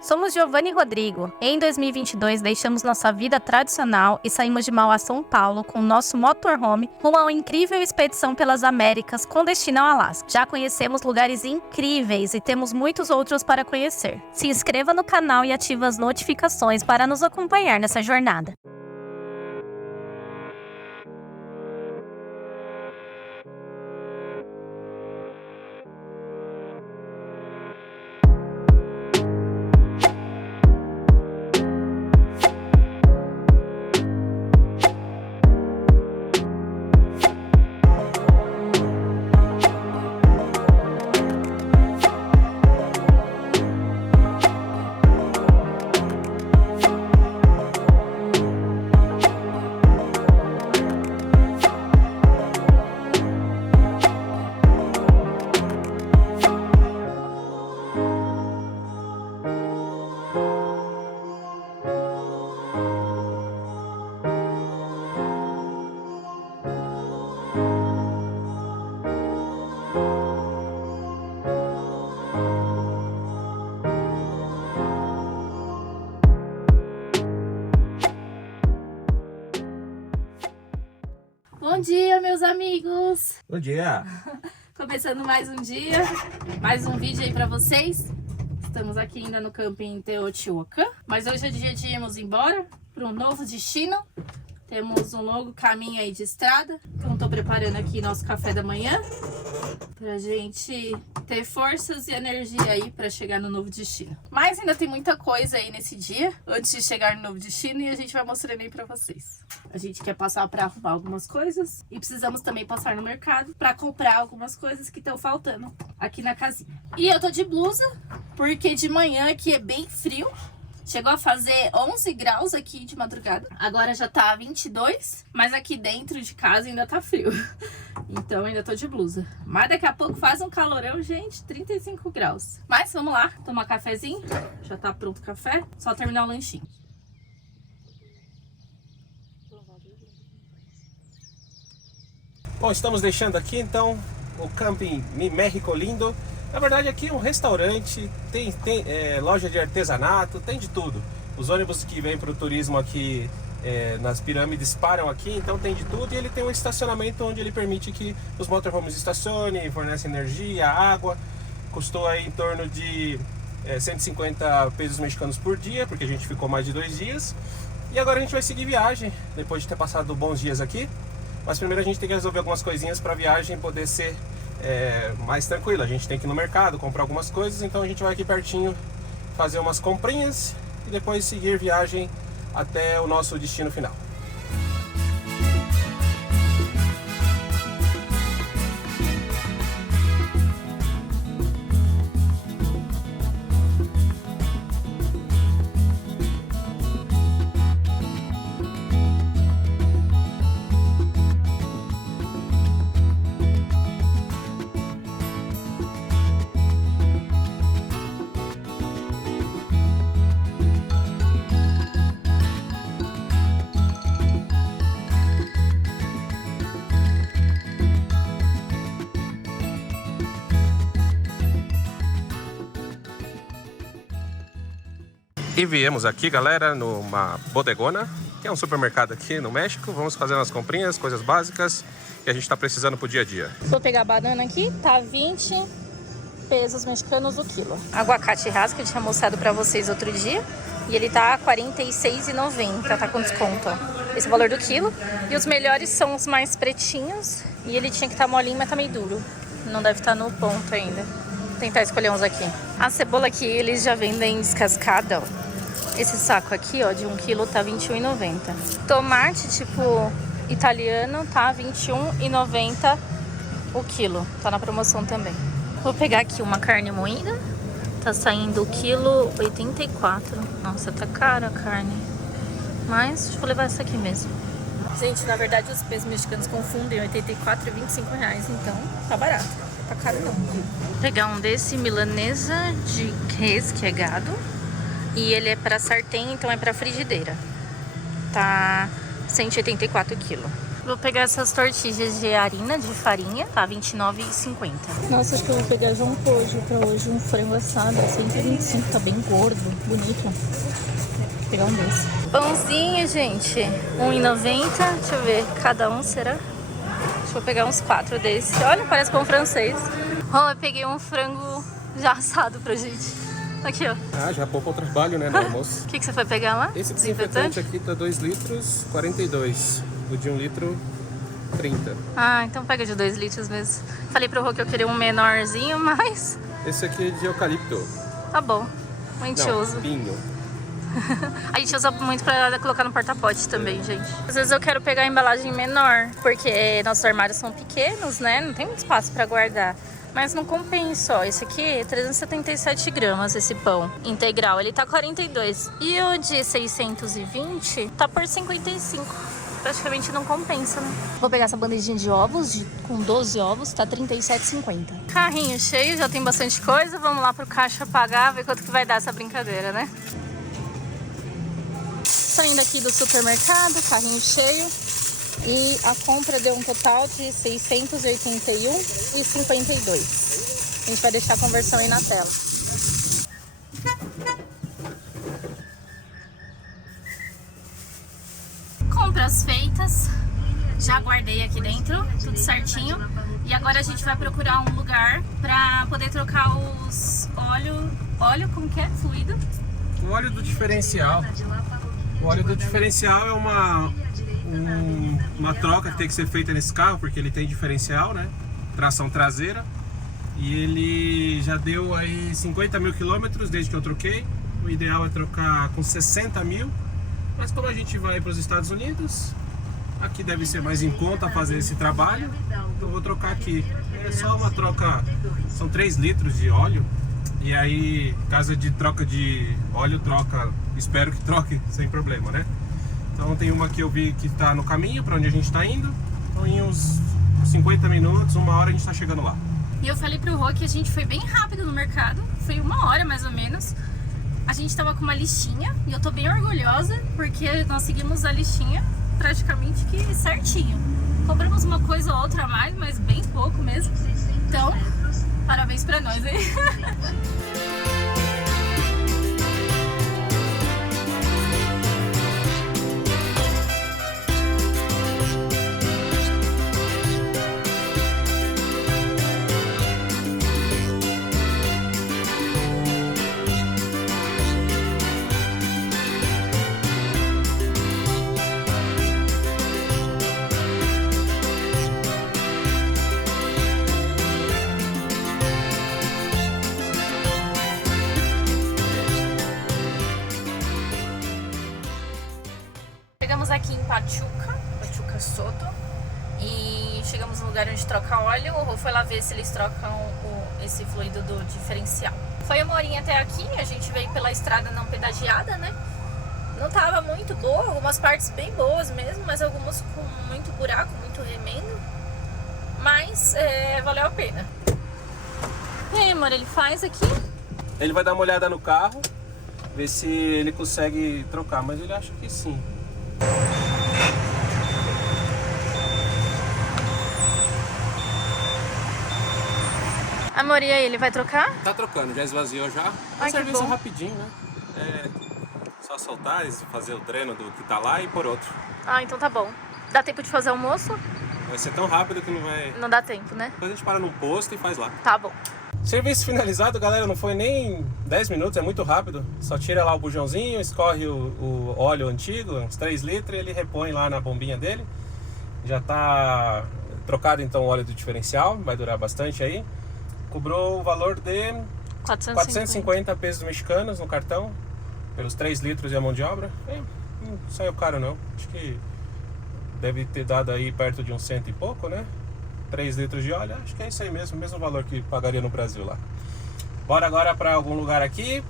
somos Giovanni e Rodrigo. Em 2022, deixamos nossa vida tradicional e saímos de Mauá, São Paulo, com nosso motorhome rumo a uma incrível expedição pelas Américas com destino ao Alasca. Já conhecemos lugares incríveis e temos muitos outros para conhecer. Se inscreva no canal e ative as notificações para nos acompanhar nessa jornada. Bom dia, meus amigos! Bom dia! Começando mais um dia, mais um vídeo aí pra vocês. Estamos aqui ainda no camping Teotihuacan, mas hoje é dia de irmos embora para um novo destino. Temos um longo caminho aí de estrada, então tô preparando aqui nosso café da manhã pra gente ter forças e energia aí pra chegar no novo destino. Mas ainda tem muita coisa aí nesse dia, antes de chegar no novo destino, e a gente vai mostrando aí pra vocês. A gente quer passar pra arrumar algumas coisas e precisamos também passar no mercado pra comprar algumas coisas que estão faltando aqui na casinha. E eu tô de blusa, porque de manhã aqui é bem frio. Chegou a fazer 11 graus aqui de madrugada. Agora já tá 22, mas aqui dentro de casa ainda tá frio. Então ainda tô de blusa. Mas daqui a pouco faz um calorão, gente, 35 graus. Mas vamos lá, tomar cafezinho. Já tá pronto o café, só terminar o lanchinho. Bom, estamos deixando aqui então o camping México Lindo. Na verdade aqui é um restaurante, tem loja de artesanato, tem de tudo. Os ônibus que vêm para o turismo aqui nas pirâmides param aqui, então tem de tudo. E ele tem um estacionamento onde ele permite que os motorhomes estacionem, fornecem energia, água. Custou aí em torno de 150 pesos mexicanos por dia, porque a gente ficou mais de 2 dias. E agora a gente vai seguir viagem, depois de ter passado bons dias aqui. Mas primeiro a gente tem que resolver algumas coisinhas para a viagem poder ser mais tranquila. A gente tem que ir no mercado, comprar algumas coisas, então a gente vai aqui pertinho fazer umas comprinhas e depois seguir viagem até o nosso destino final. E viemos aqui, galera, numa Bodegona, que é um supermercado aqui no México. Vamos fazer umas comprinhas, coisas básicas que a gente tá precisando pro dia a dia. Vou pegar a banana aqui, tá 20 pesos mexicanos o quilo. Aguacate rasca, que eu tinha mostrado pra vocês outro dia. E ele tá R$ 46,90, tá com desconto, ó. Esse é o valor do quilo. E os melhores são os mais pretinhos. E ele tinha que estar molinho, mas tá meio duro. Não deve estar no ponto ainda. Vou tentar escolher uns aqui. A cebola aqui, eles já vendem descascada, ó. Esse saco aqui, ó, de 1 quilo tá R$ 21,90. Tomate, tipo, italiano, tá R$ 21,90 o quilo. Tá na promoção também. Vou pegar aqui uma carne moída. Tá saindo o quilo 84. Nossa, tá cara a carne. Mas, deixa eu levar essa aqui mesmo. Gente, na verdade, os pesos mexicanos confundem 84 e 25 reais. Então, tá barato. Tá caro não. Vou pegar um desse, milanesa de resquegado. E ele é para sartém, então é para frigideira. Tá 184 kg. Vou pegar essas tortilhas de harina, de farinha, tá? R$29,50. Nossa, acho que eu vou pegar João Cojo pra hoje, um frango assado, 125, tá bem gordo, bonito. Vou pegar um desse. Pãozinho, gente, R$1,90. Deixa eu ver, cada um será? Deixa eu pegar uns 4 desses. Olha, parece pão francês. Ó, eu peguei um frango já assado pra gente. Aqui, ó. Ah, já pouco o trabalho, né, no almoço. O que você foi pegar lá? Esse desinfetante aqui tá 2 litros, 42. O de 1 litro, 30. Ah, então pega de 2 litros mesmo. Falei pro Rô que eu queria um menorzinho, mas Esse aqui é de eucalipto. tá bom. A gente usa. Não, pinho. A gente usa muito pra colocar no porta-pote também, gente. Às vezes eu quero pegar a embalagem menor, porque nossos armários são pequenos, né? Não tem muito espaço pra guardar. Mas não compensa, ó. Esse aqui é 377 gramas, esse pão integral. Ele tá 42. E o de 620 tá por 55. Praticamente não compensa, né? Vou pegar essa bandejinha de ovos, com 12 ovos, tá R$37,50. Carrinho cheio, já tem bastante coisa. Vamos lá pro caixa pagar, ver quanto que vai dar essa brincadeira, né? Saindo aqui do supermercado, carrinho cheio. E a compra deu um total de R$681,52. A gente vai deixar a conversão aí na tela. Compras feitas. Já guardei aqui dentro, tudo certinho. E agora a gente vai procurar um lugar pra poder trocar os óleo, como que é? Fluido? O óleo do diferencial. O óleo do diferencial é uma troca que tem que ser feita nesse carro, porque ele tem diferencial, né? Tração traseira. E ele já deu aí 50 mil quilômetros desde que eu troquei. O ideal é trocar com 60 mil. Mas como a gente vai para os Estados Unidos, aqui deve ser mais em conta fazer esse trabalho. Então eu vou trocar aqui. É só uma troca, são 3 litros de óleo. E aí, casa de troca de óleo, espero que troque sem problema, né? Então tem uma que eu vi que está no caminho para onde a gente está indo. Então em uns 50 minutos, 1 hora a gente está chegando lá. E eu falei pro Rô que a gente foi bem rápido no mercado. Foi 1 hora mais ou menos. A gente tava com uma listinha e eu tô bem orgulhosa porque nós seguimos a listinha praticamente que certinho. Compramos uma coisa ou outra a mais, mas bem pouco mesmo. Então, parabéns pra nós aí. Chegamos aqui em Pachuca Soto, e chegamos no lugar onde troca óleo. O Rô foi lá ver se eles trocam esse fluido do diferencial. Foi 1 horinha até aqui, a gente veio pela estrada não pedagiada, né? Não tava muito boa, algumas partes bem boas mesmo, mas algumas com muito buraco, muito remendo. Mas valeu a pena. E aí, amor, ele faz aqui? Ele vai dar uma olhada no carro, ver se ele consegue trocar, mas ele acha que sim. Amor, e aí, ele vai trocar? Tá trocando, já esvaziou já. Ai, É serviço que bom. rapidinho, né? É só soltar e fazer o treino do que tá lá e por outro. Ah, então tá bom. Dá tempo de fazer almoço? Vai ser tão rápido que não vai... Não dá tempo, né? Depois a gente para num posto e faz lá. Tá bom. Serviço finalizado, galera, não foi nem 10 minutos, é muito rápido. Só tira lá o bujãozinho, escorre o óleo antigo, uns 3 litros, e ele repõe lá na bombinha dele. Já tá trocado então o óleo do diferencial, vai durar bastante aí. Cobrou o valor de 450 pesos mexicanos no cartão, pelos 3 litros e a mão de obra. Não saiu caro não, acho que deve ter dado aí perto de uns 100 e pouco, né? 3 litros de óleo, acho que é isso aí mesmo, mesmo valor que pagaria no Brasil lá. Bora agora para algum lugar aqui,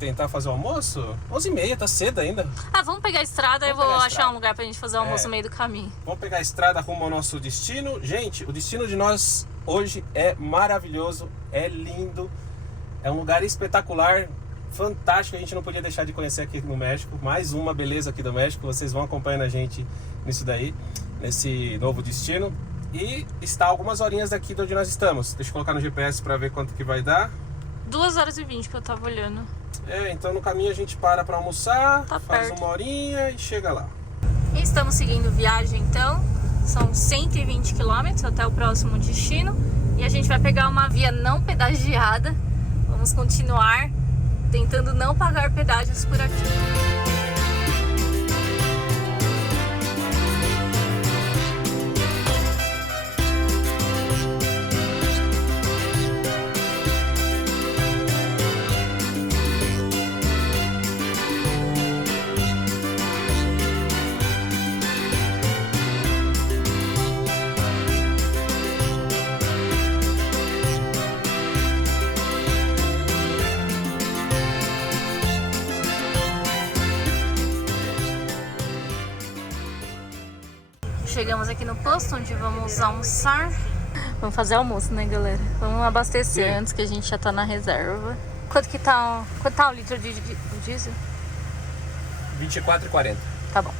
tentar fazer o almoço. 11h30, tá cedo ainda. Ah, vamos pegar a estrada, eu vou achar um lugar pra gente fazer o almoço no meio do caminho. Vamos pegar a estrada rumo ao nosso destino. Gente, o destino de nós hoje é maravilhoso, é lindo, é um lugar espetacular. fantástico, a gente não podia deixar de conhecer aqui no México. Mais uma beleza aqui do México, vocês vão acompanhando a gente nisso daí, nesse novo destino. E está algumas horinhas daqui de onde nós estamos. Deixa eu colocar no GPS para ver quanto que vai dar. 2h20 que eu tava olhando. Então no caminho a gente para almoçar, Tá faz perto. uma horinha e chega lá. E estamos seguindo viagem então. São 120 km até o próximo destino. E a gente vai pegar uma via não pedagiada. Vamos continuar tentando não pagar pedágios por aqui. Chegamos aqui no posto onde vamos almoçar. Vamos fazer almoço, né, galera? Vamos abastecer antes que a gente já tá na reserva. Quanto tá um litro de diesel? 24,40. Tá bom.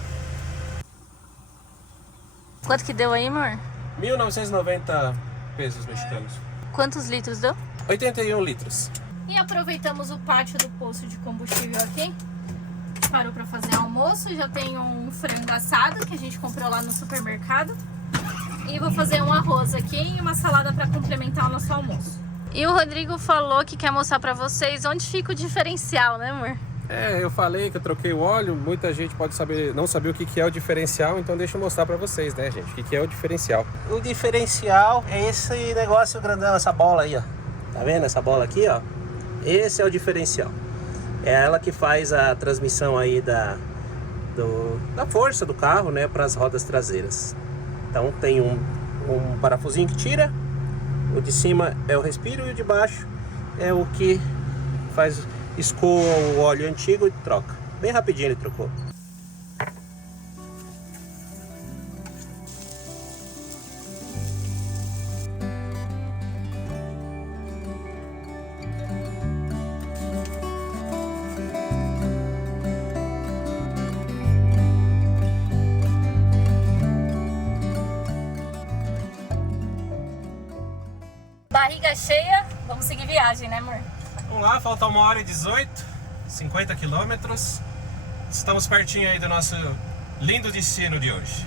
Quanto que deu aí, amor? 1.990 pesos mexicanos. Quantos litros deu? 81 litros. E aproveitamos o pátio do posto de combustível aqui. Parou para fazer almoço. Já tem um frango assado que a gente comprou lá no supermercado. E vou fazer um arroz aqui e uma salada para complementar o nosso almoço. E o Rodrigo falou que quer mostrar pra vocês onde fica o diferencial, né, amor? Eu falei que eu troquei o óleo. Muita gente pode não saber o que é o diferencial, então deixa eu mostrar pra vocês, né, gente? O que é o diferencial. O diferencial é esse negócio grandão, essa bola aí, ó. Tá vendo essa bola aqui, ó? Esse é o diferencial. É ela que faz a transmissão aí da força do carro, né, para as rodas traseiras. Então tem um parafusinho que tira, o de cima é o respiro e o de baixo é o que escoa o óleo antigo e troca. Bem rapidinho ele trocou. Barriga cheia, vamos seguir viagem, né, amor? Vamos lá, falta 1h18, 50 quilômetros. Estamos pertinho aí do nosso lindo destino de hoje.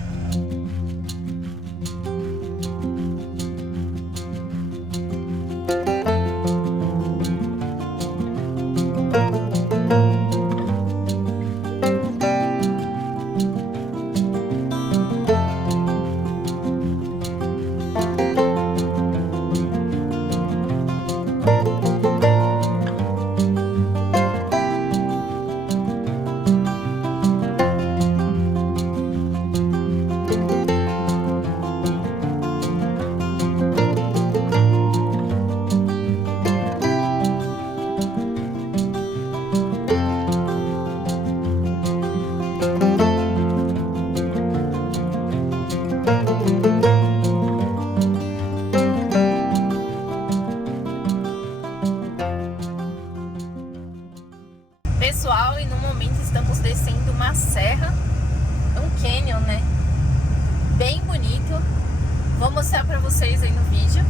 Pessoal, e no momento estamos descendo uma serra, um canyon, né? Bem bonito. Vou mostrar pra vocês aí no vídeo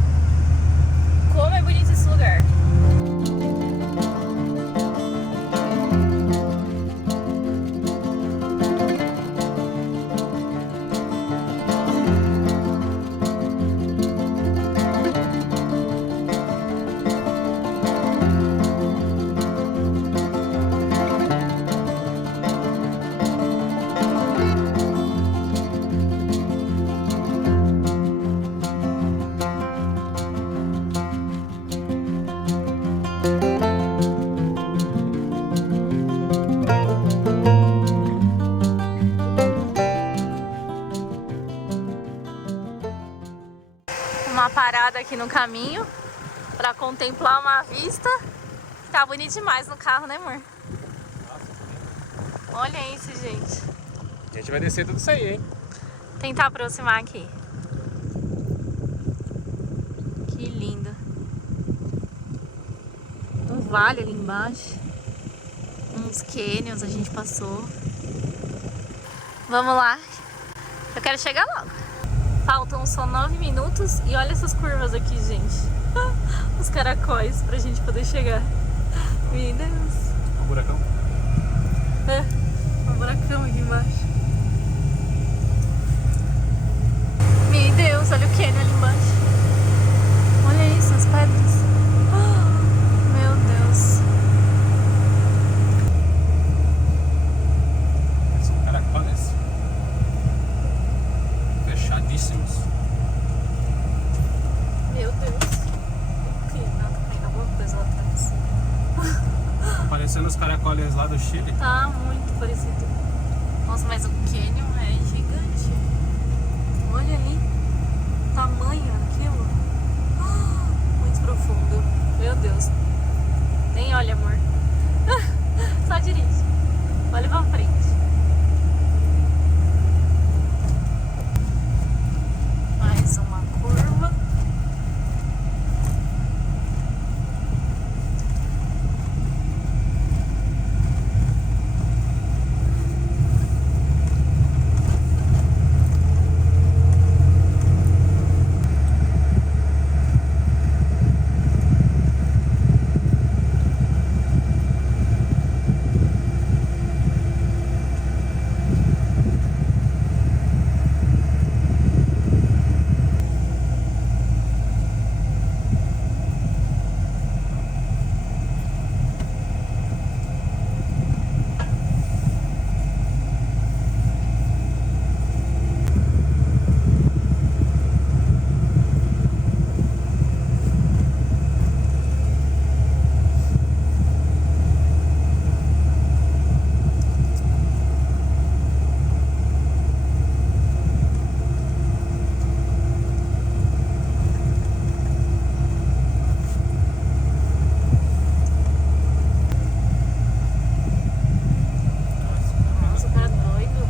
como é bonito esse lugar. Uma parada aqui no caminho para contemplar uma vista. Tá bonito demais no carro, né, amor? Olha isso, gente. A gente vai descer tudo isso aí, hein? Tentar aproximar aqui. Que lindo. Um vale ali embaixo. Os cânions a gente passou. Vamos lá. Eu quero chegar logo. Faltam só 9 minutos e olha essas curvas aqui, gente. Os caracóis pra gente poder chegar. Meu Deus. Um buracão? É, um buracão aqui embaixo. Meu Deus, olha o cânion ali embaixo. Olha isso, as pedras. Meu Deus. São caracoles fechadíssimos. Meu Deus. Que nada, tá caindo alguma coisa lá atrás. Parecendo os caracoles lá do Chile. Tá muito parecido. Nossa, mas o cânion é gigante. Olha ali. O tamanho daquilo. Muito profundo. Meu Deus. Nem olha, amor. Só dirige. Olha pra frente. Mais uma curva. Nossa, o cara é doido.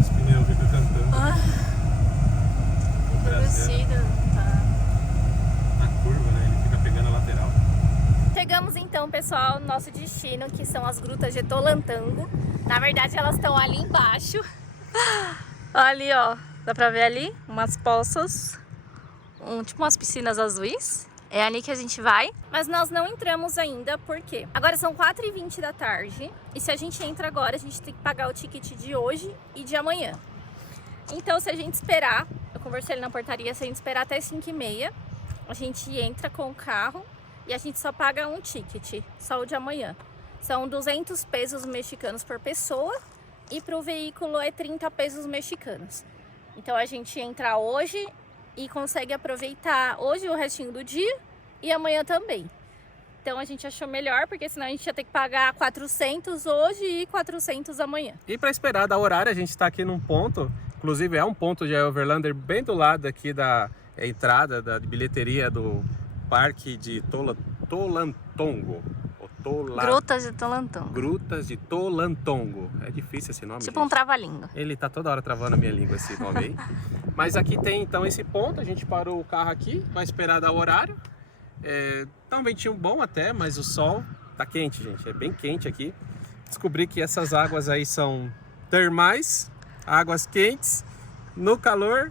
Os pneus ficam cantando. Endurecida, tá. Na curva, né? Ele fica pegando a lateral. Chegamos então, pessoal, no nosso destino, que são as grutas de Tolantango. Na verdade, elas estão ali embaixo. Ali, ó. Dá pra ver ali? Umas poças. Tipo umas piscinas azuis. É ali que a gente vai. Mas nós não entramos ainda, por quê? Agora são 4h20 da tarde. E se a gente entra agora, a gente tem que pagar o ticket de hoje e de amanhã. Então, se a gente esperar, eu conversei ali na portaria, se a gente esperar até 5h30, a gente entra com o carro e a gente só paga um ticket, só o de amanhã. São 200 pesos mexicanos por pessoa e para o veículo é 30 pesos mexicanos. Então, a gente entra hoje e consegue aproveitar hoje o restinho do dia e amanhã também. Então a gente achou melhor, porque senão a gente ia ter que pagar 400 hoje e 400 amanhã. E para esperar dar horário, a gente está aqui num ponto, inclusive é um ponto de Overlander bem do lado aqui da entrada da bilheteria do Parque de Tolantongo. Grutas de Tolantongo. Grutas de Tolantongo. É difícil esse nome, Tipo gente. um trava-língua. Ele tá toda hora travando a minha língua esse nome aí. Mas aqui tem então esse ponto, a gente parou o carro aqui, vai esperar dar o horário. Tá um ventinho bom até, mas o sol tá quente, gente. É bem quente aqui. Descobri que essas águas aí são termais, águas quentes, no calor.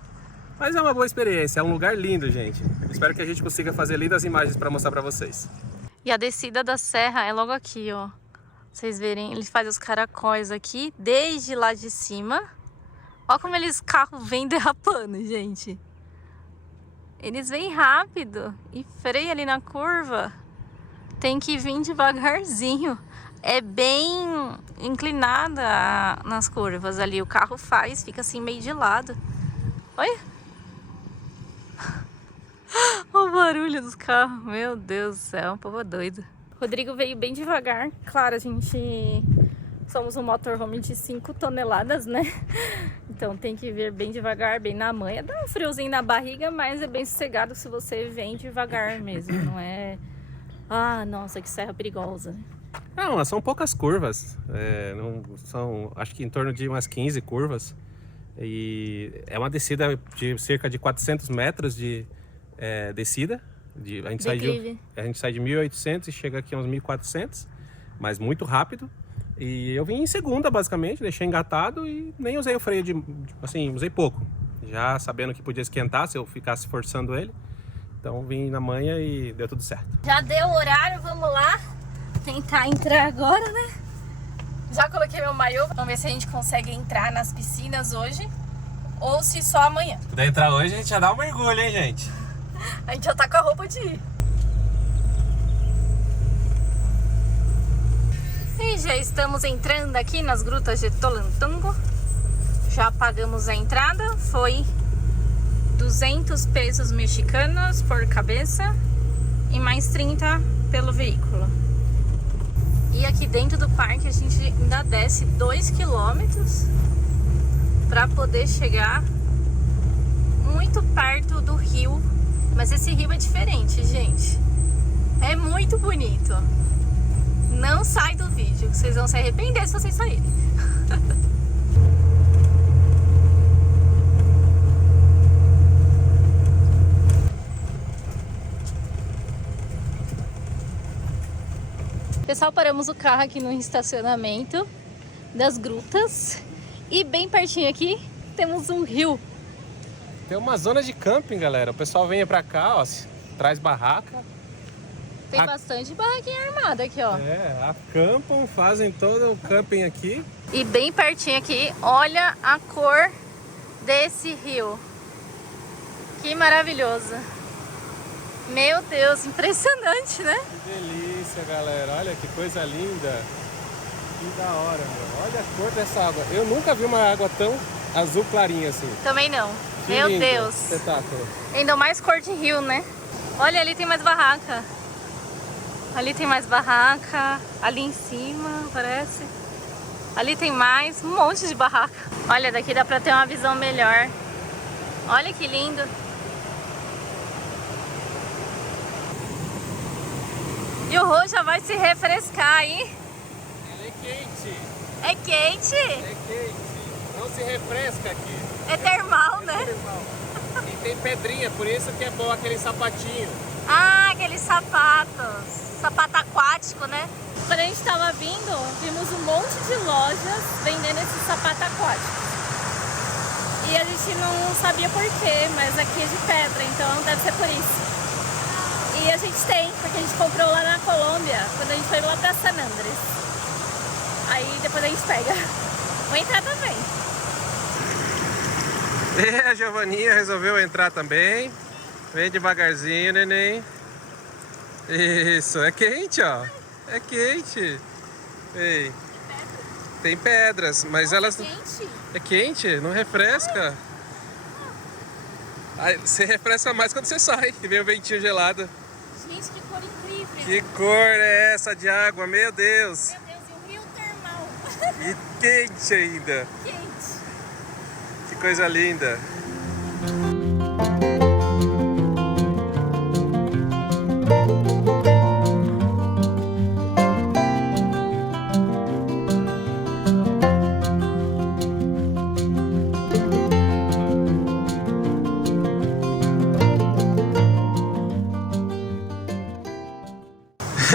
Mas é uma boa experiência, é um lugar lindo, gente. Espero que a gente consiga fazer lindas imagens para mostrar para vocês. E a descida da serra é logo aqui, ó. Vocês verem, ele faz os caracóis aqui, desde lá de cima. Olha como carros vêm derrapando, gente. Eles vêm rápido e freia ali na curva. Tem que vir devagarzinho. É bem inclinada nas curvas ali. O carro fica assim meio de lado. Olha. O barulho dos carros. Meu Deus do céu, um povo doido. Rodrigo veio bem devagar. Claro, a gente... somos um motorhome de 5 toneladas, né? Então tem que vir bem devagar, bem na manha. Dá um friozinho na barriga, mas é bem sossegado se você vem devagar mesmo. Não é... ah, nossa, que serra perigosa. Não, são poucas curvas. Não, são, acho que em torno de umas 15 curvas. E é uma descida de cerca de 400 metros de descida. A gente sai de 1.800 e chega aqui a uns 1.400, mas muito rápido. E eu vim em segunda, basicamente, deixei engatado e nem usei o freio assim, usei pouco. Já sabendo que podia esquentar se eu ficasse forçando ele. Então vim na manha e deu tudo certo. Já deu o horário, vamos lá tentar entrar agora, né? Já coloquei meu maiô, vamos ver se a gente consegue entrar nas piscinas hoje ou se só amanhã. Se puder entrar hoje, a gente já dá um mergulho, hein, gente? A gente já tá com a roupa de ir. E já estamos entrando aqui nas grutas de Tolantongo. Já pagamos a entrada, foi 200 pesos mexicanos por cabeça e mais 30 pelo veículo. E aqui dentro do parque a gente ainda desce 2 quilômetros para poder chegar muito perto do rio. Mas esse rio é diferente, gente. É muito bonito. Não sai do vídeo, que vocês vão se arrepender se vocês saírem. Pessoal, paramos o carro aqui no estacionamento das grutas. E bem pertinho aqui temos um rio. Tem uma zona de camping, galera. O pessoal vem pra cá, ó, traz barraca. Tem bastante barraquinha armada aqui, ó. Acampam, fazem todo o camping aqui. E bem pertinho aqui, olha a cor desse rio. Que maravilhoso. Meu Deus, impressionante, né? Que delícia, galera. Olha que coisa linda. Que da hora, meu. Olha a cor dessa água. Eu nunca vi uma água tão azul clarinha assim. Também não. Que meu lindo. Deus. Espetáculo. Ainda mais cor de rio, né? Olha, ali tem mais barraca. Ali tem mais barraca. Ali em cima, parece. Ali tem mais. Um monte de barraca. Olha, daqui dá pra ter uma visão melhor. Olha que lindo. E o Rô já vai se refrescar aí. Ela é quente. É quente? É quente. Não se refresca aqui. É termal, né? Termal. E tem pedrinha, por isso que é bom aquele sapatinho. Ah, aqueles sapatos. Sapato aquático, né? Quando a gente tava vindo, vimos um monte de lojas vendendo esses sapatos aquáticos. E a gente não sabia porquê, mas aqui é de pedra, então deve ser por isso. E a gente tem, porque a gente comprou lá na Colômbia, quando a gente foi lá pra San Andrés. Aí depois a gente pega. Vou entrar também. E a Giovaninha resolveu entrar também. Vem devagarzinho, neném. Isso, é quente, ó. É quente. Ei. Tem pedras, mas elas... É quente? É quente, não refresca. Aí, você refresca mais quando você sai, que vem o ventinho gelado. Gente, que cor incrível. Que cor é essa de água, meu Deus. Meu Deus, e um rio termal. E quente ainda. Quente. Que coisa linda.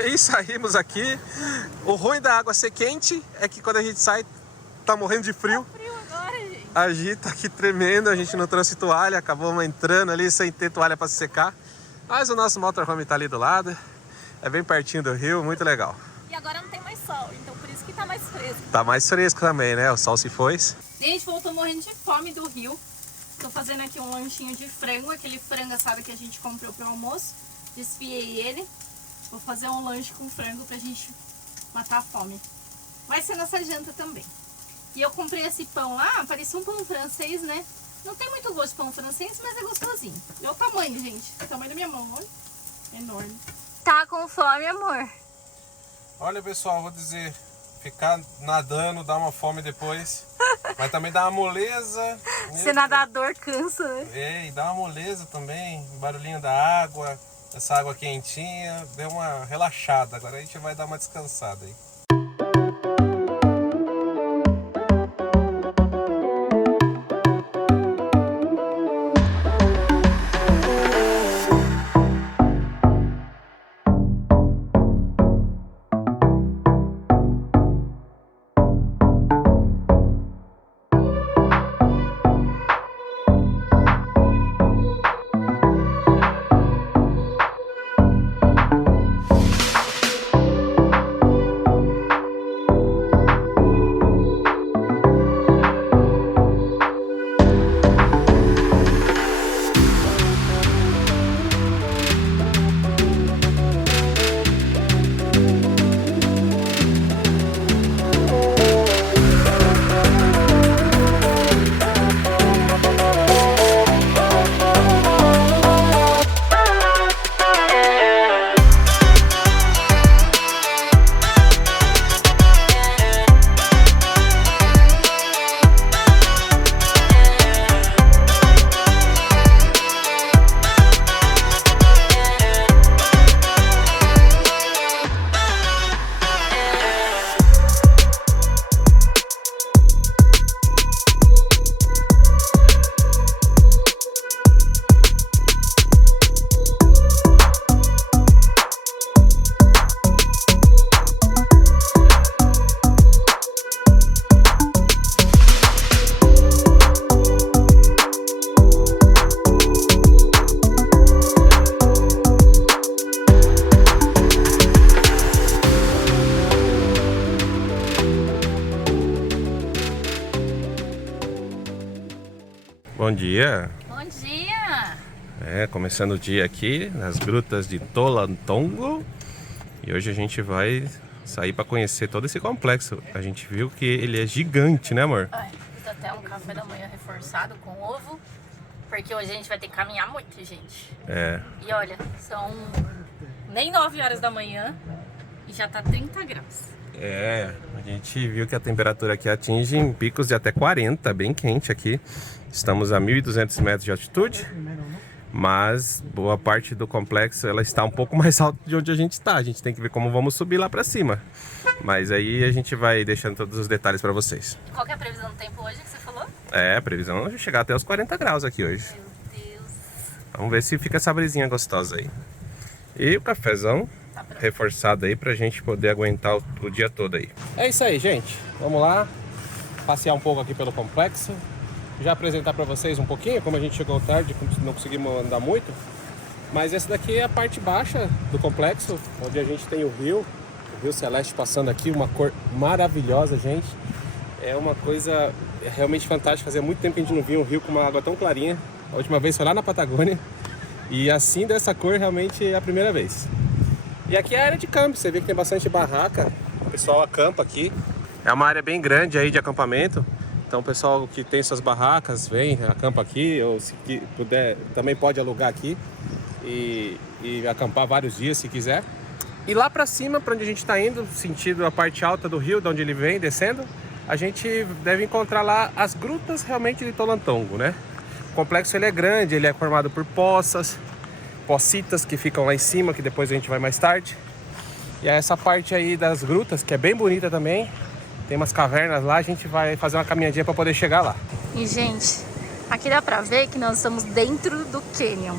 E saímos aqui. O ruim da água ser quente é que quando a gente sai, tá morrendo de frio. Tá frio agora, gente. A Gi tá aqui tremendo, a gente não trouxe toalha, acabamos entrando ali sem ter toalha para se secar. Mas o nosso motorhome tá ali do lado, é bem pertinho do rio, muito legal. E agora não tem mais sol, então por isso que tá mais fresco. Tá mais fresco também, né? O sol se foi. E a gente voltou morrendo de fome do rio. Tô fazendo aqui um lanchinho de frango, aquele frango assado que a gente comprou pro almoço. Desfiei ele. Vou fazer um lanche com frango pra gente matar a fome. Vai ser nossa janta também. E eu comprei esse pão lá, parecia um pão francês, né? Não tem muito gosto de pão francês, mas é gostosinho. É o tamanho, gente. O tamanho da minha mão, olha. Enorme. Tá com fome, amor? Olha, pessoal, vou dizer, ficar nadando dá uma fome depois, mas também dá uma moleza. Ser nadador cansa, né? É, e dá uma moleza também, o barulhinho da água, essa água quentinha, deu uma relaxada. Agora a gente vai dar uma descansada aí. Bom dia! Bom dia! Começando o dia aqui nas grutas de Tolantongo. E hoje a gente vai sair para conhecer todo esse complexo. A gente viu que ele é gigante, né, amor? Fiz até um café da manhã reforçado com ovo, porque hoje a gente vai ter que caminhar muito, gente. E olha, são nem 9 horas da manhã e já tá 30 graus. A gente viu que a temperatura aqui atinge em picos de até 40, bem quente aqui. Estamos a 1.200 metros de altitude, mas boa parte do complexo ela está um pouco mais alto de onde a gente está. A gente tem que ver como vamos subir lá para cima. Mas aí a gente vai deixando todos os detalhes para vocês. Qual que é a previsão do tempo hoje que você falou? A previsão é chegar até os 40 graus aqui hoje. Meu Deus. Vamos ver se fica essa brisinha gostosa aí. E o cafezão reforçado aí pra gente poder aguentar o dia todo aí. É isso aí, gente. Vamos lá passear um pouco aqui pelo complexo. Já apresentar para vocês um pouquinho, como a gente chegou tarde, não conseguimos andar muito. Mas essa daqui é a parte baixa do complexo, onde a gente tem o Rio Celeste passando aqui, uma cor maravilhosa, gente. É uma coisa realmente fantástica. Fazia muito tempo que a gente não via um rio com uma água tão clarinha. A última vez foi lá na Patagônia. E assim, dessa cor, realmente é a primeira vez. E aqui é a área de campo, você vê que tem bastante barraca. O pessoal acampa aqui. É uma área bem grande aí de acampamento. Então o pessoal que tem suas barracas vem, acampa aqui, ou se puder também pode alugar aqui e acampar vários dias se quiser. E lá pra cima, pra onde a gente tá indo, sentido a parte alta do rio, de onde ele vem descendo, a gente deve encontrar lá as grutas realmente de Tolantongo, né? O complexo ele é grande, ele é formado por poçitas que ficam lá em cima, que depois a gente vai mais tarde. E essa parte aí das grutas, que é bem bonita também. Tem umas cavernas lá, a gente vai fazer uma caminhadinha para poder chegar lá. E, gente, aqui dá pra ver que nós estamos dentro do canyon.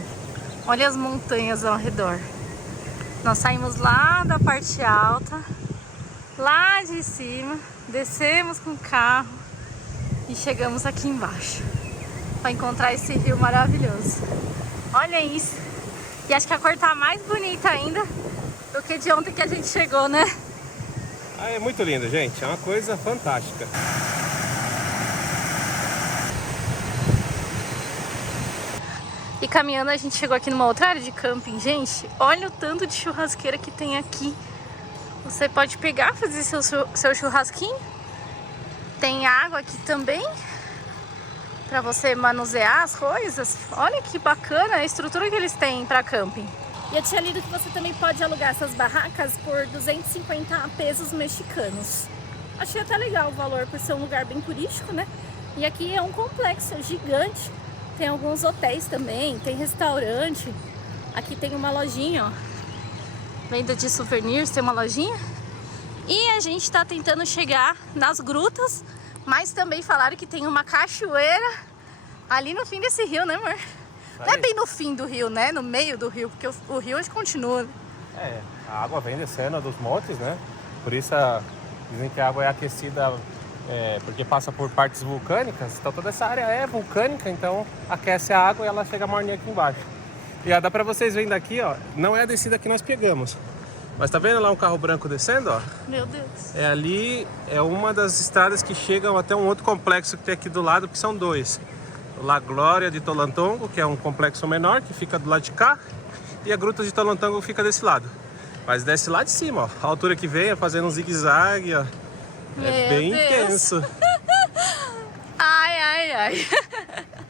Olha as montanhas ao redor. Nós saímos lá da parte alta, lá de cima, descemos com o carro e chegamos aqui embaixo para encontrar esse rio maravilhoso. Olha isso! E acho que a cor tá mais bonita ainda do que de ontem que a gente chegou, né? É muito lindo, gente. É uma coisa fantástica. E caminhando a gente chegou aqui numa outra área de camping. Gente, olha o tanto de churrasqueira que tem aqui. Você pode pegar, fazer seu churrasquinho. Tem água aqui também para você manusear as coisas. Olha que bacana a estrutura que eles têm para camping. E eu tinha lido que você também pode alugar essas barracas por 250 pesos mexicanos. Achei até legal o valor por ser um lugar bem turístico, né? E aqui é um complexo gigante. Tem alguns hotéis também, tem restaurante. Aqui tem uma lojinha, ó. Venda de souvenirs, tem uma lojinha. E a gente tá tentando chegar nas grutas, mas também falaram que tem uma cachoeira ali no fim desse rio, né, amor? Não é bem no fim do rio, né? No meio do rio, porque o rio hoje continua. É, a água vem descendo dos montes, né? Por isso dizem que a água é aquecida porque passa por partes vulcânicas. Então toda essa área é vulcânica, então aquece a água e ela chega morninha aqui embaixo. E dá pra vocês verem daqui, ó, não é a descida que nós pegamos. Mas tá vendo lá um carro branco descendo, ó? Meu Deus. É ali, é uma das estradas que chegam até um outro complexo que tem aqui do lado, que são dois. La Glória de Tolantongo, que é um complexo menor, que fica do lado de cá. E a Gruta de Tolantongo fica desse lado. Mas desce lá de cima, ó. A altura que vem é fazendo um zigue-zague, ó. É bem intenso. Ai, ai, ai.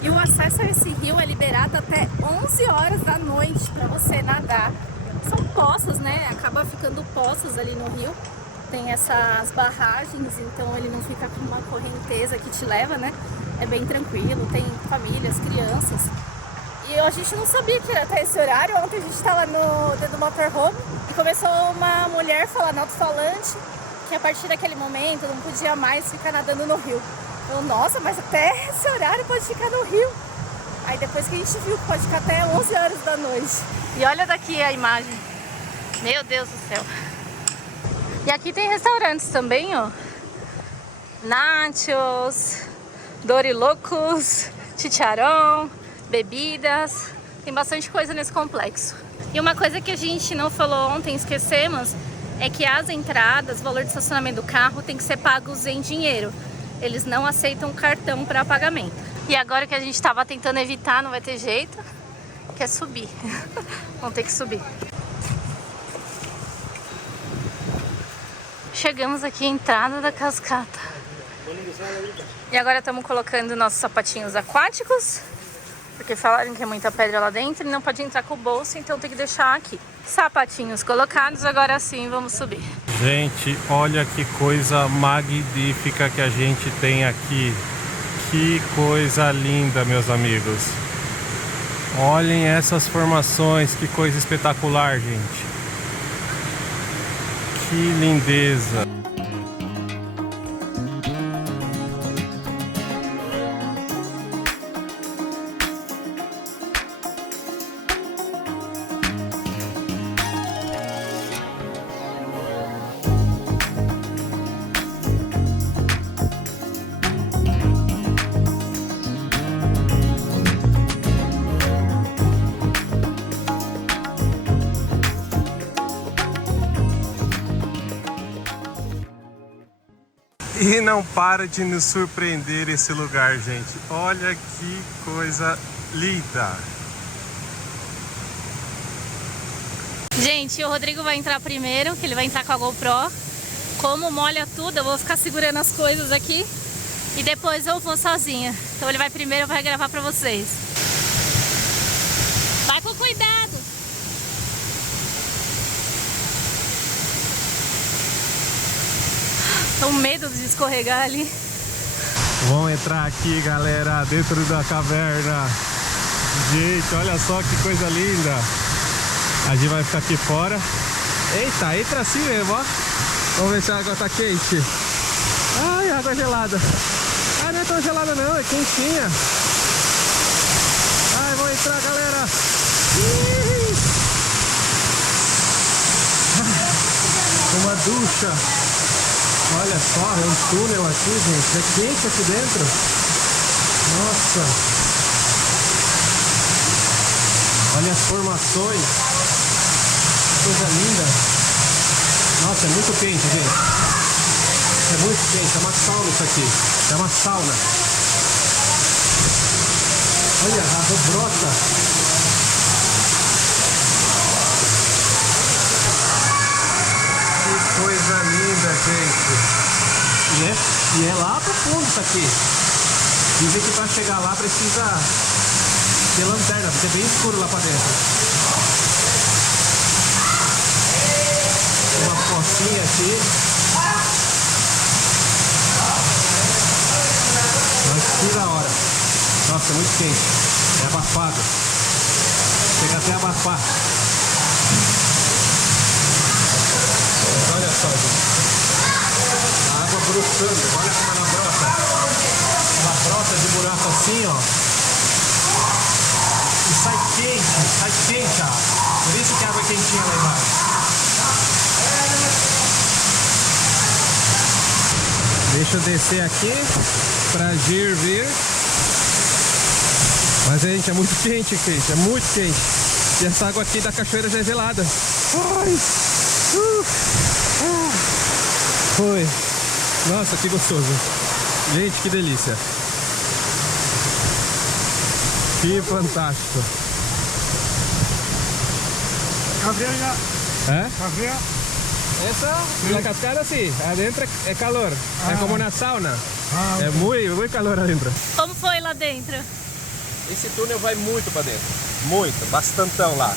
E o acesso a esse rio é liberado até 11 horas da noite para você nadar. São poças, né? Acaba ficando poças ali no rio. Tem essas barragens, então ele não fica com uma correnteza que te leva, né? É bem tranquilo, tem famílias, crianças. E a gente não sabia que era até esse horário. Ontem a gente estava dentro do motorhome e começou uma mulher falar no alto-falante que a partir daquele momento não podia mais ficar nadando no rio. Eu, nossa, mas até esse horário pode ficar no rio. Aí depois que a gente viu que pode ficar até 11 horas da noite. E olha daqui a imagem. Meu Deus do céu. E aqui tem restaurantes também, ó. Nachos, dorilocos, chicharrón, bebidas. Tem bastante coisa nesse complexo. E uma coisa que a gente não falou ontem, esquecemos, é que as entradas, o valor de estacionamento do carro tem que ser pagos em dinheiro. Eles não aceitam cartão para pagamento. E agora que a gente estava tentando evitar, não vai ter jeito, que é subir. Vamos ter que subir. Chegamos aqui à entrada da cascata. E agora estamos colocando nossos sapatinhos aquáticos, porque falaram que é muita pedra lá dentro e não pode entrar com o bolso, então tem que deixar aqui. Sapatinhos colocados, agora sim vamos subir. Gente, olha que coisa magnífica que a gente tem aqui. Que coisa linda, meus amigos. Olhem essas formações, que coisa espetacular, gente. Que lindeza. E não para de nos surpreender esse lugar, gente. Olha que coisa linda. Gente, o Rodrigo vai entrar primeiro, que ele vai entrar com a GoPro. Como molha tudo, eu vou ficar segurando as coisas aqui. E depois eu vou sozinha. Então ele vai primeiro e vai gravar pra vocês. Vai com cuidado! Tô com medo de escorregar ali. Vamos entrar aqui, galera, dentro da caverna. Gente, olha só que coisa linda. A gente vai ficar aqui fora. Eita, entra assim mesmo, ó. Vamos ver se a água tá quente. Ai, água gelada. Ah, não é tão gelada não, é quentinha. Ai, vamos entrar, galera. Uma ducha. Olha só, é um túnel aqui, gente. É quente aqui dentro. Nossa. Olha as formações. Coisa linda. Nossa, é muito quente, gente. É muito quente. É uma sauna isso aqui. É uma sauna. Olha, a água brota. Coisa linda, gente. E é lá pro fundo isso aqui. Dizem que para chegar lá precisa ter lanterna, porque é bem escuro lá para dentro. uma pocinha aqui. Nossa, que da hora. Nossa, muito quente. É abafado. Chega até a abafar. Olha só, gente. A água brotando. Olha como ela brota. Ela brota de buraco assim, ó. E sai quente a água. Por isso que a água é quentinha lá embaixo. Deixa eu descer aqui pra Gir vir. Mas, gente, é muito quente, é muito quente. E essa água aqui da cachoeira já é gelada. Ai! Foi. Nossa, que gostoso. Gente, que delícia. Que fantástico. ¿Eh? Essa, la cascada sí, adentro é calor. É como na sauna. É muito calor adentro. Como foi lá dentro? Esse túnel vai muito pra dentro. Muito, bastantão lá.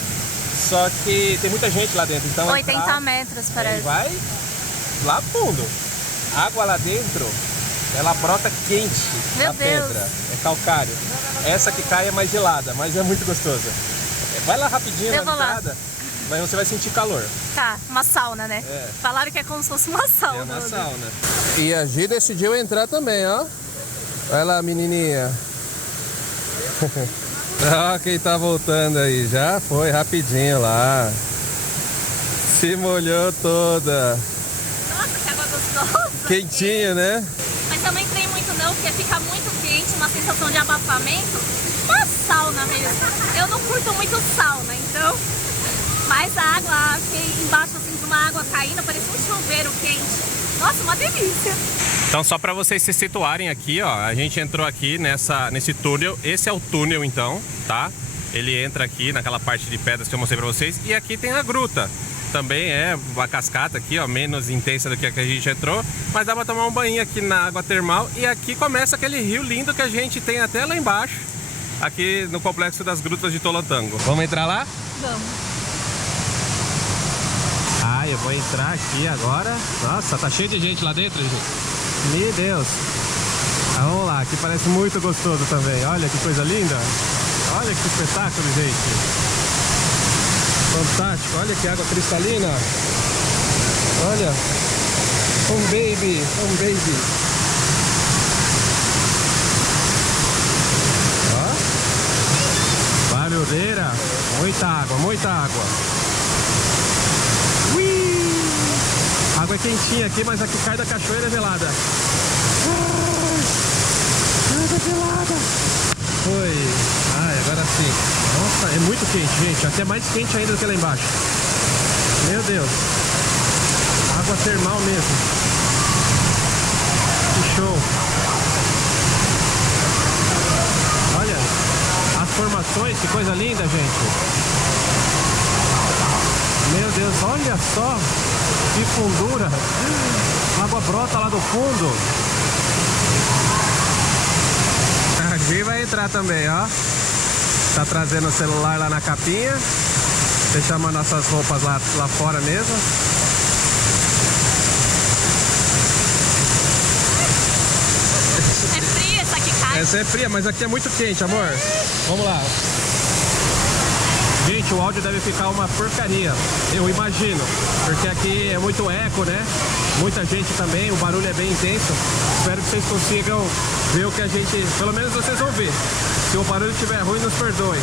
Só que tem muita gente lá dentro, então 80 metros, parece. Ele vai lá fundo. A água lá dentro, ela brota quente na pedra. É calcário. Essa que cai é mais gelada, mas é muito gostosa. Vai lá rapidinho Eu na vou lá. entrada, mas você vai sentir calor. Tá, uma sauna, né? É. Falaram que é como se fosse uma sauna. É uma sauna. E a Gi decidiu entrar também, ó. Vai lá, menininha. Ó, quem tá voltando aí. Já foi rapidinho lá. Se molhou toda. Nossa, que água gostosa. Quentinho, né? Mas eu não entrei muito não, porque fica muito quente, uma sensação de abafamento. Uma sauna mesmo. Eu não curto muito sauna, então... Mas a água, fiquei embaixo assim de uma água caindo, parecia um chuveiro quente. Nossa, uma delícia. Então, só para vocês se situarem aqui, ó, a gente entrou aqui nesse túnel. Esse é o túnel, então, tá? Ele entra aqui naquela parte de pedras que eu mostrei para vocês. E aqui tem a gruta. Também é uma cascata aqui, ó, menos intensa do que a gente entrou. Mas dá para tomar um banho aqui na água termal. E aqui começa aquele rio lindo que a gente tem até lá embaixo. Aqui no Complexo das Grutas de Tolantango. Vamos entrar lá? Vamos. Ah, eu vou entrar aqui agora. Nossa, tá cheio de gente lá dentro, gente. Meu Deus. Ah, vamos lá, aqui parece muito gostoso também. Olha que coisa linda. Olha que espetáculo, gente. Fantástico. Olha que água cristalina. Olha. Um baby. Ó. Barulheira. Muita água. A água é quentinha aqui, mas a que cai da cachoeira é gelada. Água gelada. Foi. Ai, agora sim. Nossa, é muito quente, gente. Até mais quente ainda do que lá embaixo. Meu Deus. Água termal mesmo. Que show. Olha as formações, que coisa linda, gente. Meu Deus, olha só que fundura. A água brota lá do fundo. A Gi vai entrar também, ó. Tá trazendo o celular lá na capinha. Deixamos nossas roupas lá fora mesmo. É fria essa que cai. Essa é fria, mas aqui é muito quente, amor. Vamos lá. Gente, o áudio deve ficar uma porcaria, eu imagino, porque aqui é muito eco, né? Muita gente também, o barulho é bem intenso. Espero que vocês consigam ver o que a gente, pelo menos vocês vão ver. Se o barulho estiver ruim, nos perdoem.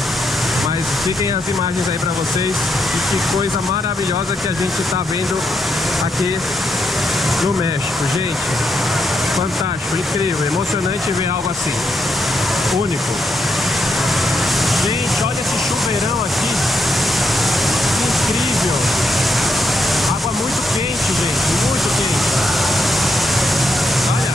Mas fiquem as imagens aí pra vocês. E que coisa maravilhosa que a gente tá vendo aqui no México, gente. Fantástico, incrível, emocionante ver algo assim. Único. Gente, olha esse chuveirão aqui. Que incrível. Água muito quente, gente. Muito quente. Olha.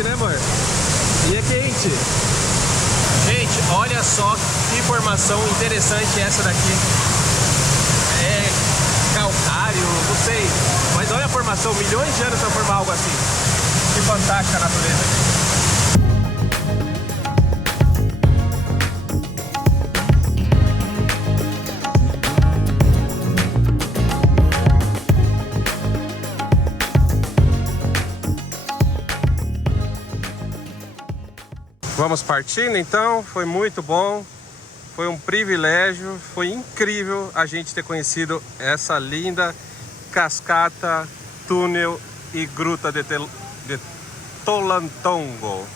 quente, né, amor? E é quente. Gente, olha só que formação interessante essa daqui. É calcário, não sei. Mas olha a formação, milhões de anos para formar algo assim. Que fantástica a natureza. Vamos partindo então, foi muito bom, foi um privilégio, foi incrível a gente ter conhecido essa linda cascata, túnel e gruta de Tolantongo.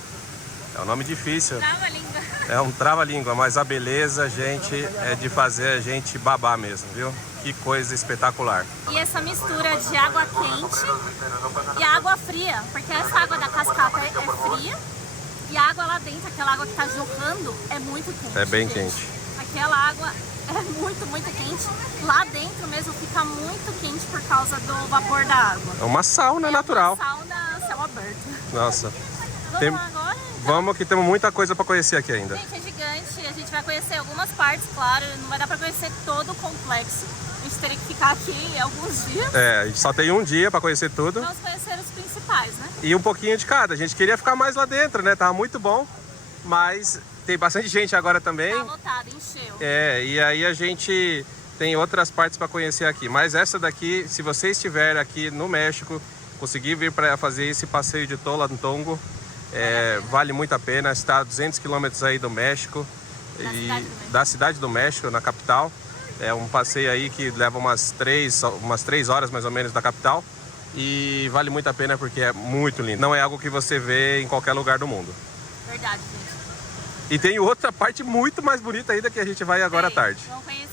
É um nome difícil, Trava-língua. É um trava-língua, mas a beleza, gente, é de fazer a gente babar mesmo, viu? Que coisa espetacular. E essa mistura de água quente e água fria, porque essa água da cascata é fria. E a água lá dentro, aquela água que tá jorrando, é muito quente. É bem gente. quente. Aquela água é muito, muito quente. Lá dentro mesmo fica muito quente por causa do vapor da água. É uma sauna natural. Uma sauna céu aberto. Nossa. Vamos lá agora? Vamos que temos muita coisa para conhecer aqui ainda. Gente, é gigante. A gente vai conhecer algumas partes, claro. Não vai dar pra conhecer todo o complexo. A gente teria que ficar aqui alguns dias. É, a gente só tem um dia para conhecer tudo. Vamos conhecer os principais, né? E um pouquinho de cada. A gente queria ficar mais lá dentro, né? Tava muito bom, mas tem bastante gente agora também. Tá lotado, encheu. É, e aí a gente tem outras partes para conhecer aqui. Mas essa daqui, se você estiver aqui no México, conseguir vir para fazer esse passeio de Tolantongo, vale muito a pena. Está a 200 quilômetros aí do México, da cidade do México, na capital. É um passeio aí que leva umas 3 horas mais ou menos da capital. E vale muito a pena porque é muito lindo. Não é algo que você vê em qualquer lugar do mundo. Verdade, gente. E tem outra parte muito mais bonita ainda que a gente vai agora à tarde. Vamos conhecer.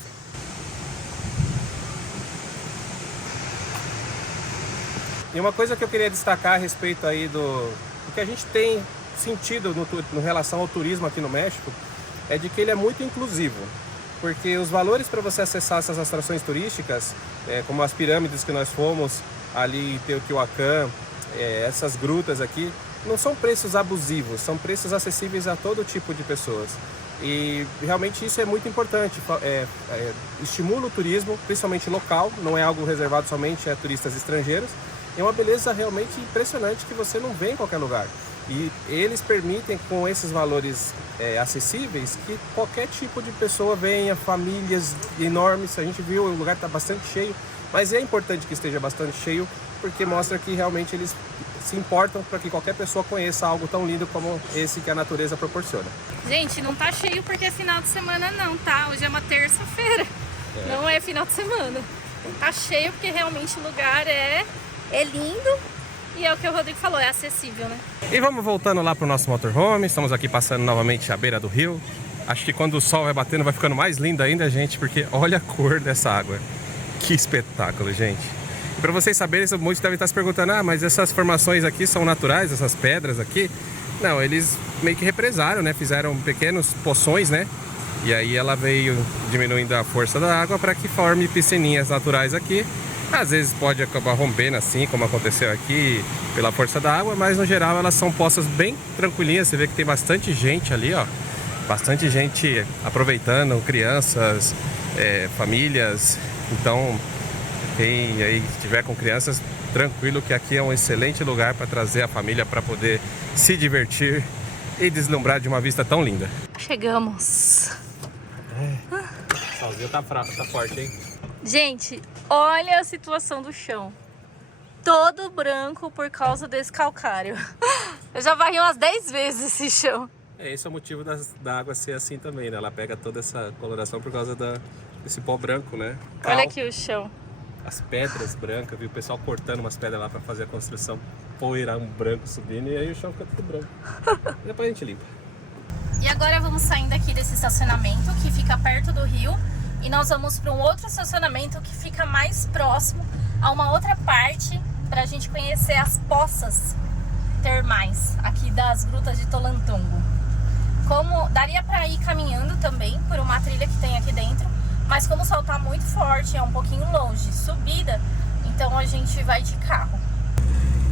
E uma coisa que eu queria destacar a respeito aí do que a gente tem sentido no relação ao turismo aqui no México é de que ele é muito inclusivo. Porque os valores para você acessar essas atrações turísticas, como as pirâmides que nós fomos ali em Teotihuacan, essas grutas aqui, não são preços abusivos, são preços acessíveis a todo tipo de pessoas. E realmente isso é muito importante, estimula o turismo, principalmente local, não é algo reservado somente a turistas estrangeiros. É uma beleza realmente impressionante que você não vê em qualquer lugar. E eles permitem, com esses valores acessíveis, que qualquer tipo de pessoa venha, famílias enormes. A gente viu, o lugar está bastante cheio, mas é importante que esteja bastante cheio, porque mostra que realmente eles se importam para que qualquer pessoa conheça algo tão lindo como esse que a natureza proporciona. Gente, não tá cheio porque é final de semana não, tá? Hoje é uma terça-feira, não é final de semana. Tá cheio porque realmente o lugar é lindo e é o que o Rodrigo falou, é acessível, né? E vamos voltando lá pro nosso motorhome, estamos aqui passando novamente à beira do rio. Acho que quando o sol vai batendo vai ficando mais lindo ainda, gente, porque olha a cor dessa água. Que espetáculo, gente. E para vocês saberem, muitos devem estar se perguntando, mas essas formações aqui são naturais, essas pedras aqui? Não, eles meio que represaram, né? Fizeram pequenos poções, né? E aí ela veio diminuindo a força da água para que forme piscininhas naturais aqui. Às vezes pode acabar rompendo assim, como aconteceu aqui, pela força da água, mas no geral elas são poças bem tranquilinhas. Você vê que tem bastante gente ali, ó. Bastante gente aproveitando, crianças, famílias. Então, quem aí estiver com crianças, tranquilo que aqui é um excelente lugar para trazer a família para poder se divertir e deslumbrar de uma vista tão linda. Chegamos. O solzinho tá forte, hein? Gente, olha a situação do chão. Todo branco por causa desse calcário. Eu já varri umas 10 vezes esse chão. Esse é o motivo da água ser assim também, né? Ela pega toda essa coloração por causa desse pó branco, né? Olha aqui o chão. As pedras brancas, viu? O pessoal cortando umas pedras lá pra fazer a construção. Poeira branco subindo e aí o chão fica tudo branco. Depois a gente limpa. E agora vamos saindo aqui desse estacionamento que fica perto do rio. E nós vamos para um outro estacionamento que fica mais próximo a uma outra parte para a gente conhecer as poças termais aqui das grutas de Tolantongo. Como daria para ir caminhando também por uma trilha que tem aqui dentro, mas como o sol tá muito forte, é um pouquinho longe, subida, então a gente vai de carro.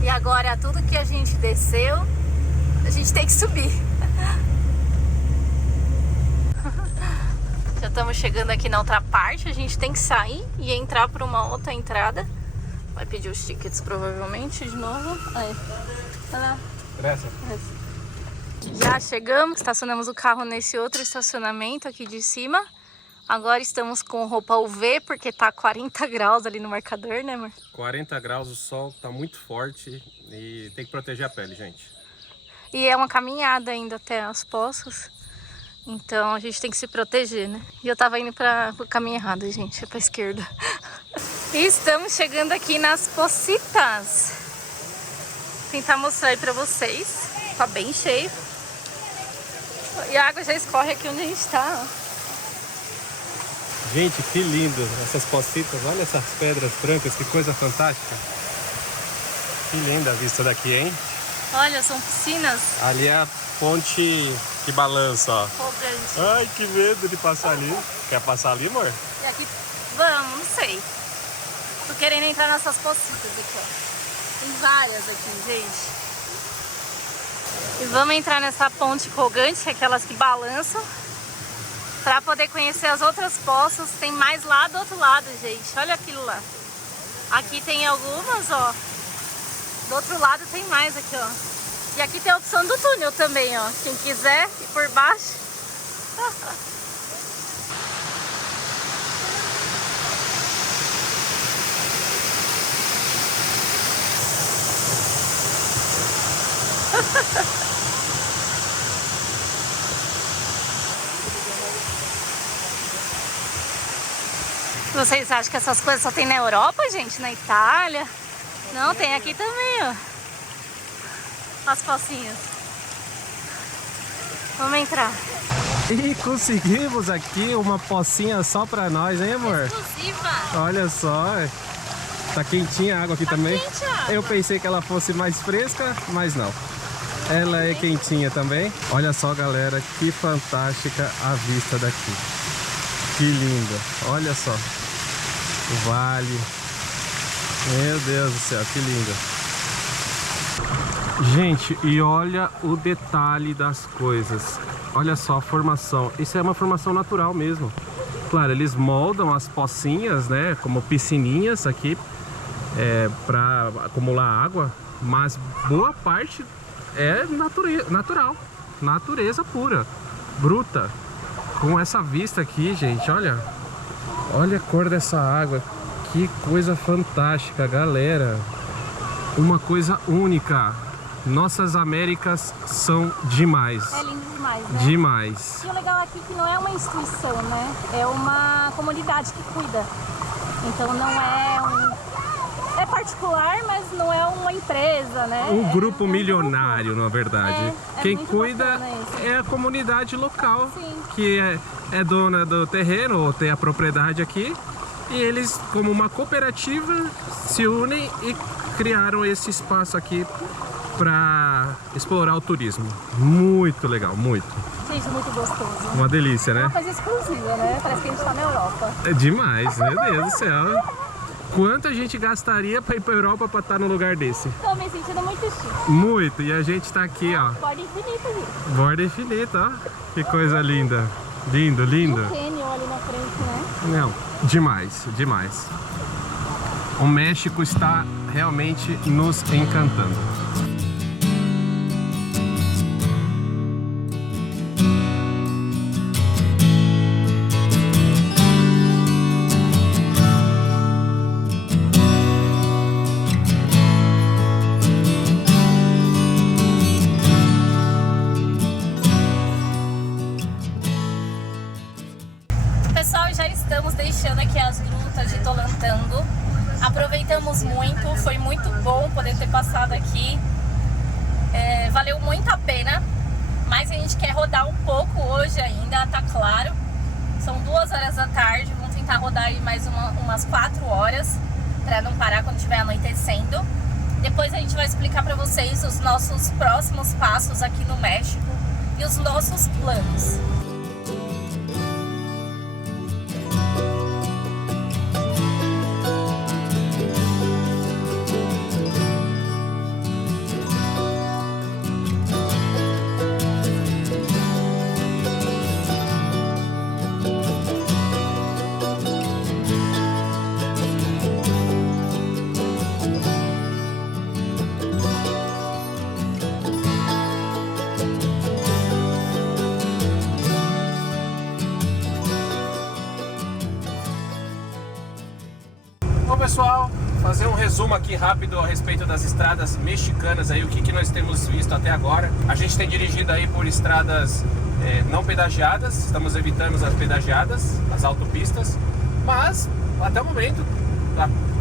E agora tudo que a gente desceu gente tem que subir. Já estamos chegando aqui na outra parte. A gente tem que sair e entrar por uma outra entrada. Vai pedir os tickets provavelmente de novo. Aí. Olha lá. Graças. Já chegamos, estacionamos o carro nesse outro estacionamento aqui de cima. Agora estamos com roupa UV porque tá 40 graus ali no marcador, né, amor? 40 graus, o sol tá muito forte e tem que proteger a pele, gente. E é uma caminhada ainda até as poças. Então a gente tem que se proteger, né? E eu tava indo pro caminho errado, gente, é pra esquerda. E estamos chegando aqui nas Pocitas. Vou tentar mostrar aí pra vocês. Tá bem cheio. E a água já escorre aqui onde a gente tá, ó. Gente, que lindo essas Pocitas. Olha essas pedras brancas, que coisa fantástica. Que linda a vista daqui, hein? Olha, são piscinas Ali é a ponte que balança, ó. rodantes. Ai, que medo de passar ali. Quer passar ali, amor? E aqui, vamos, não sei. Tô querendo entrar nessas Pocitas aqui, ó. Tem várias aqui, gente. E vamos entrar nessa ponte colgante, aquelas que balançam, para poder conhecer as outras poças. Tem mais lá do outro lado, gente. Olha aquilo lá. Aqui tem algumas, ó. Do outro lado tem mais aqui, ó. E aqui tem a opção do túnel também, ó. Quem quiser ir por baixo. Vocês acham que essas coisas só tem na Europa, gente? Na Itália? Não, tem aqui também, ó. As pocinhas. Vamos entrar. E conseguimos aqui uma pocinha só pra nós, hein, amor? Exclusiva. Olha só. Tá quentinha a água aqui também. Quente a água. Eu pensei que ela fosse mais fresca, mas não. Ela é quentinha também. Olha só, galera, que fantástica a vista daqui. Que linda. Olha só. O vale. Meu Deus do céu, que linda. Gente, e olha o detalhe das coisas. Olha só a formação. Isso é uma formação natural mesmo. Claro, eles moldam as pocinhas, né? Como piscininhas aqui, para acumular água. Mas boa parte é natural. Natureza pura, bruta. Com essa vista aqui, gente, olha. Olha a cor dessa água. Que coisa fantástica, galera. Uma coisa única. Nossas Américas são demais. É lindo demais, né? Demais. E o legal aqui é que não é uma instituição, né? É uma comunidade que cuida. Então não é é particular, mas não é uma empresa, né? Um grupo milionário, na verdade. Quem muito cuida bacana isso. é a comunidade local. Sim. Que é dona do terreno, ou tem a propriedade aqui. E eles, como uma cooperativa, se unem e criaram esse espaço aqui para explorar o turismo. Muito legal, muito. Gente, muito gostoso. Uma delícia, É uma né? coisa exclusiva, né? Parece que a gente tá na Europa. É demais, meu Deus do céu. Quanto a gente gastaria para ir para Europa para estar num lugar desse? Tô me sentindo muito chique. Muito, e a gente tá aqui, ó. Borda infinita ali. Borda infinita, ó. Que coisa linda. Lindo, lindo. Um cânion ali na frente, né? Não, demais, demais. O México está realmente nos encantando. Pessoal, já estamos deixando aqui as grutas de Tolantango. Aproveitamos muito, foi muito bom poder ter passado aqui. Valeu muito a pena, mas a gente quer rodar um pouco hoje ainda, tá claro. São 2 horas da tarde, vamos tentar rodar aí mais umas 4 horas, para não parar quando estiver anoitecendo. Depois a gente vai explicar para vocês os nossos próximos passos aqui no México e os nossos planos. fazer um resumo aqui rápido a respeito das estradas mexicanas aí, o que nós temos visto até agora. A gente tem dirigido aí por estradas não pedagiadas, estamos evitando as pedagiadas, as autopistas, mas até o momento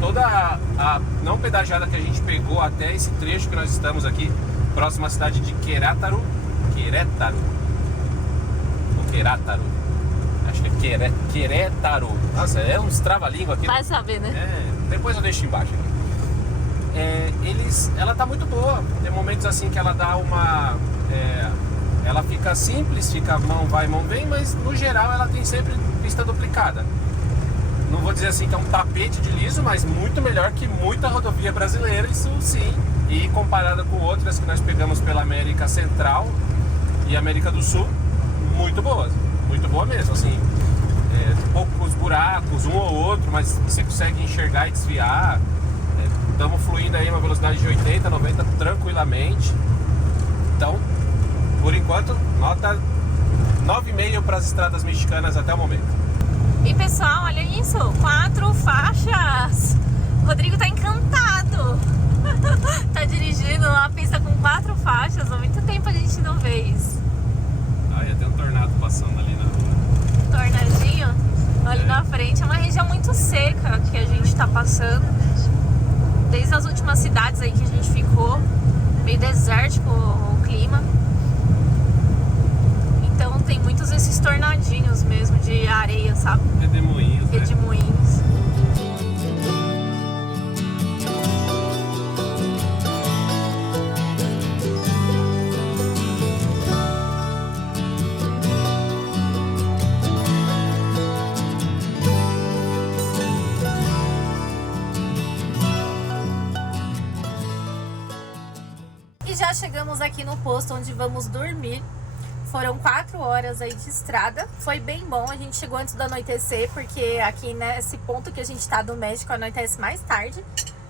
toda a não pedagiada que a gente pegou até esse trecho que nós estamos aqui, próximo à cidade de Querétaro, acho que é Querétaro. Nossa, é um trava-língua aqui. Vai saber, né? Depois eu deixo embaixo aqui. Ela tá muito boa. Tem momentos assim que ela dá uma... ela fica simples, fica mão vai, mão vem, mas no geral ela tem sempre pista duplicada. Não vou dizer assim que é um tapete de liso, mas muito melhor que muita rodovia brasileira, isso sim. E comparada com outras que nós pegamos pela América Central e América do Sul, muito boas. Muito boa mesmo, assim, poucos buracos, um ou outro, mas você consegue enxergar e desviar. Estamos fluindo aí uma velocidade de 80, 90 tranquilamente. Então, por enquanto, nota 9,5 para as estradas mexicanas até o momento. E pessoal, olha isso, 4 faixas. O Rodrigo tá encantado. Tá dirigindo uma pista com 4 faixas, há muito tempo a gente não vê isso. Olha, tem um tornado passando ali na rua. Tornadinho, ali na frente, é uma região muito seca que a gente tá passando. Desde as últimas cidades aí que a gente ficou, meio desértico o clima. Então tem muitos esses tornadinhos mesmo de areia, sabe? Redemoinhos, né? Redemoinhos. E já chegamos aqui no posto onde vamos dormir. Foram 4 horas aí de estrada. Foi bem bom, a gente chegou antes do anoitecer, porque aqui nesse ponto que a gente tá do México anoitece mais tarde.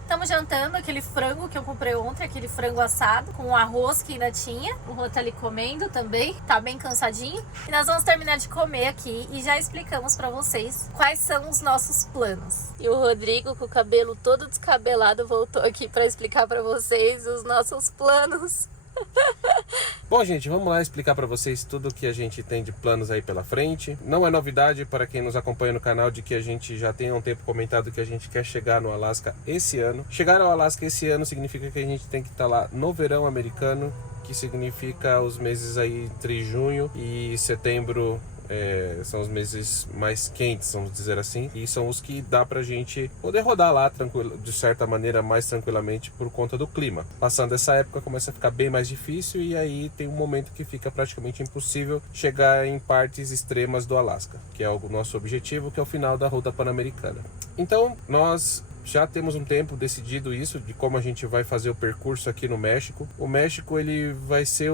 Estamos jantando aquele frango que eu comprei ontem, aquele frango assado, com arroz que ainda tinha. O Rô tá ali comendo também, tá bem cansadinho. E nós vamos terminar de comer aqui e já explicamos pra vocês quais são os nossos planos. E o Rodrigo, com o cabelo todo descabelado, voltou aqui pra explicar pra vocês os nossos planos. Bom, gente, vamos lá explicar para vocês tudo que a gente tem de planos aí pela frente. Não é novidade para quem nos acompanha no canal de que a gente já tem há um tempo comentado que a gente quer chegar no Alasca esse ano. Chegar ao Alasca esse ano significa que a gente tem que estar lá no verão americano, que significa os meses aí entre junho e setembro. São os meses mais quentes, vamos dizer assim, e são os que dá pra gente poder rodar lá de certa maneira mais tranquilamente por conta do clima. Passando essa época começa a ficar bem mais difícil e aí tem um momento que fica praticamente impossível chegar em partes extremas do Alasca, que é o nosso objetivo, que é o final da Ruta Pan-Americana. Então nós já temos um tempo decidido isso, de como a gente vai fazer o percurso aqui no México. O México, ele vai ser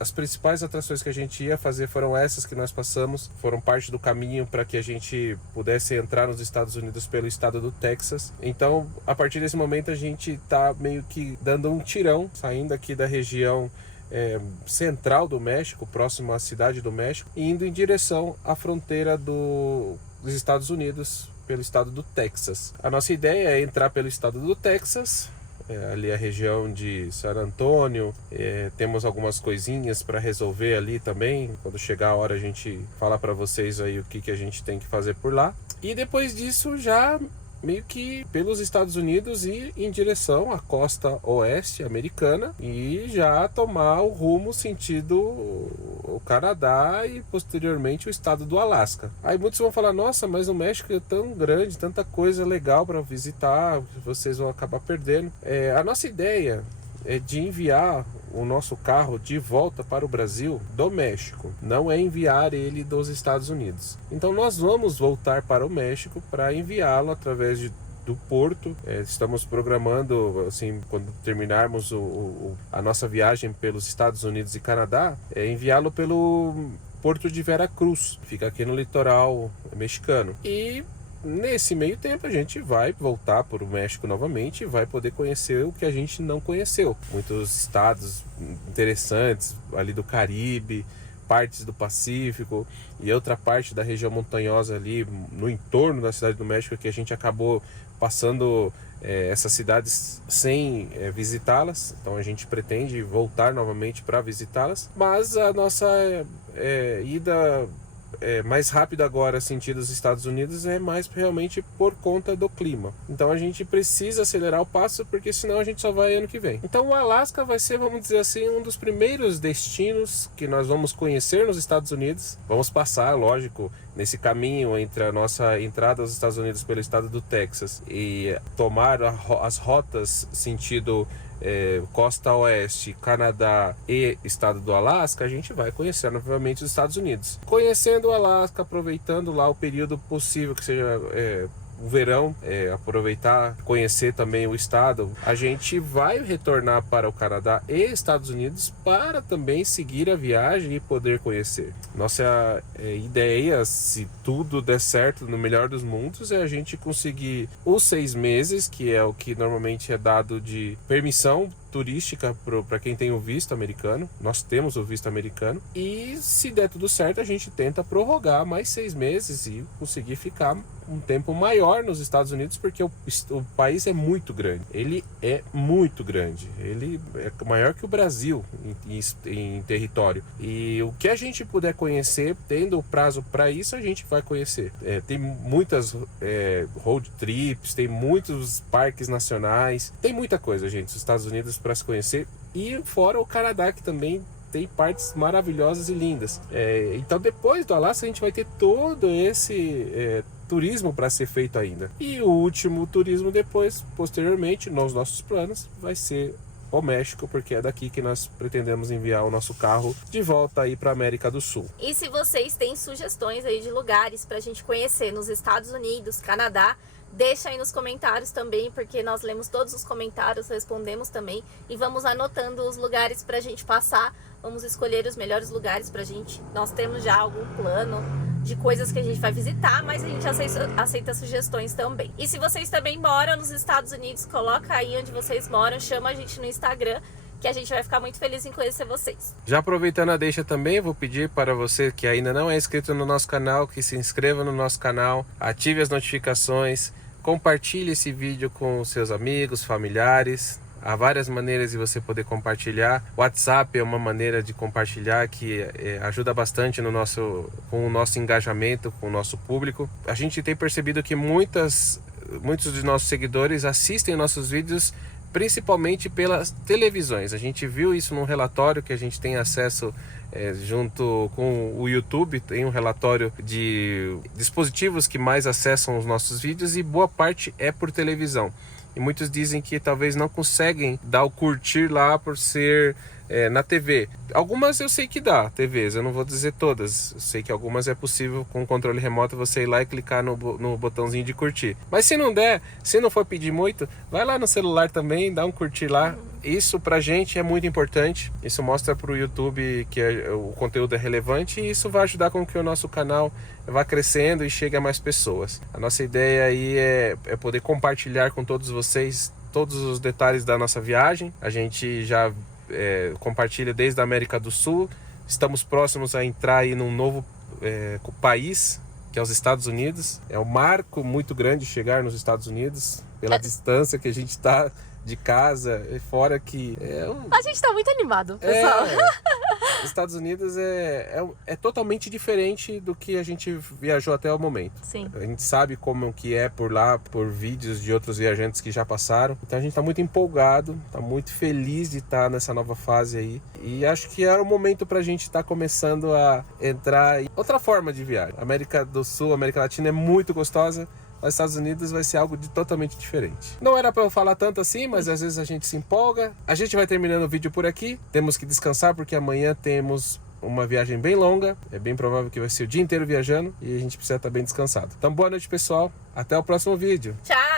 as principais atrações que a gente ia fazer foram essas que nós passamos, foram parte do caminho para que a gente pudesse entrar nos Estados Unidos pelo estado do Texas. Então, a partir desse momento, a gente está meio que dando um tirão, saindo aqui da região central do México, próximo à cidade do México, e indo em direção à fronteira dos Estados Unidos, pelo estado do Texas. A nossa ideia é entrar pelo estado do Texas, ali a região de San Antônio, temos algumas coisinhas para resolver ali também. Quando chegar a hora a gente fala para vocês aí o que a gente tem que fazer por lá. E depois disso já meio que pelos Estados Unidos e em direção à costa oeste americana e já tomar o rumo sentido o Canadá e posteriormente o estado do Alasca. Aí muitos vão falar, nossa, mas o México é tão grande, tanta coisa legal para visitar, vocês vão acabar perdendo. A nossa ideia é de enviar o nosso carro de volta para o Brasil do México, não é enviar ele dos Estados Unidos. Então nós vamos voltar para o México para enviá-lo através do porto. Estamos programando, assim, quando terminarmos a nossa viagem pelos Estados Unidos e Canadá, enviá-lo pelo porto de Veracruz, fica aqui no litoral mexicano. E nesse meio tempo a gente vai voltar para o México novamente e vai poder conhecer o que a gente não conheceu. Muitos estados interessantes ali do Caribe, partes do Pacífico e outra parte da região montanhosa ali no entorno da cidade do México que a gente acabou passando essas cidades sem visitá-las, então a gente pretende voltar novamente para visitá-las, mas a nossa ida mais rápida agora sentido os Estados Unidos é mais realmente por conta do clima. Então a gente precisa acelerar o passo, porque senão a gente só vai ano que vem. Então o Alasca vai ser, vamos dizer assim, um dos primeiros destinos que nós vamos conhecer nos Estados Unidos. Vamos passar, lógico, nesse caminho entre a nossa entrada aos Estados Unidos pelo estado do Texas e tomar as rotas sentido costa oeste, Canadá e estado do Alasca, a gente vai conhecer novamente os Estados Unidos. Conhecendo o Alasca, aproveitando lá o período possível que seja o verão, aproveitar, conhecer também o estado, a gente vai retornar para o Canadá e Estados Unidos para também seguir a viagem e poder conhecer. Nossa ideia, se tudo der certo, no melhor dos mundos, é a gente conseguir os 6 meses, que é o que normalmente é dado de permissão turística para quem tem o visto americano. Nós temos o visto americano, e se der tudo certo, a gente tenta prorrogar mais 6 meses e conseguir ficar um tempo maior nos Estados Unidos, porque o país é muito grande. Ele é muito grande. Ele é maior que o Brasil em território. E o que a gente puder conhecer, tendo prazo para isso, a gente vai conhecer. Tem muitas road trips, tem muitos parques nacionais, tem muita coisa, gente, os Estados Unidos para se conhecer. E fora o Canadá, que também tem partes maravilhosas e lindas. Então depois do Alasca a gente vai ter todo esse turismo para ser feito ainda. E o último turismo depois, posteriormente, nos nossos planos, vai ser o México, porque é daqui que nós pretendemos enviar o nosso carro de volta aí para a América do Sul. E se vocês têm sugestões aí de lugares para a gente conhecer nos Estados Unidos, Canadá, deixa aí nos comentários também, porque nós lemos todos os comentários, respondemos também e vamos anotando os lugares pra gente passar. Vamos escolher os melhores lugares pra gente. Nós temos já algum plano de coisas que a gente vai visitar, mas a gente aceita sugestões também. E se vocês também moram nos Estados Unidos, coloca aí onde vocês moram, chama a gente no Instagram, que a gente vai ficar muito feliz em conhecer vocês. Já aproveitando a deixa também, vou pedir para você que ainda não é inscrito no nosso canal, que se inscreva no nosso canal, ative as notificações, compartilhe esse vídeo com seus amigos, familiares. Há várias maneiras de você poder compartilhar. O WhatsApp é uma maneira de compartilhar que ajuda bastante com o nosso engajamento, com o nosso público. A gente tem percebido que muitos dos nossos seguidores assistem nossos vídeos principalmente pelas televisões. A gente viu isso num relatório que a gente tem acesso junto com o YouTube. Tem um relatório de dispositivos que mais acessam os nossos vídeos e boa parte é por televisão. E muitos dizem que talvez não conseguem dar o curtir lá por ser na TV. Algumas eu sei que dá, TVs, eu não vou dizer todas. Eu sei que algumas é possível com o controle remoto você ir lá e clicar no botãozinho de curtir. Mas se não der, se não for pedir muito, vai lá no celular também, dá um curtir lá. Isso pra gente é muito importante. Isso mostra pro YouTube que o conteúdo é relevante e isso vai ajudar com que o nosso canal vá crescendo e chegue a mais pessoas. A nossa ideia aí é poder compartilhar com todos vocês todos os detalhes da nossa viagem. A gente já compartilha desde a América do Sul. Estamos próximos a entrar aí num novo país, que é os Estados Unidos. É um marco muito grande chegar nos Estados Unidos, pela distância que a gente está de casa, fora que... A gente tá muito animado, pessoal. Os Estados Unidos é totalmente diferente do que a gente viajou até o momento. Sim. A gente sabe como que é por lá, por vídeos de outros viajantes que já passaram. Então a gente tá muito empolgado, tá muito feliz de estar nessa nova fase aí. E acho que era o momento pra gente estar começando a entrar em outra forma de viagem. A América do Sul, a América Latina é muito gostosa. Os Estados Unidos vai ser algo totalmente diferente. Não era para eu falar tanto assim, mas às vezes a gente se empolga. A gente vai terminando o vídeo por aqui. Temos que descansar porque amanhã temos uma viagem bem longa. É bem provável que vai ser o dia inteiro viajando e a gente precisa estar bem descansado. Então boa noite, pessoal. Até o próximo vídeo. Tchau!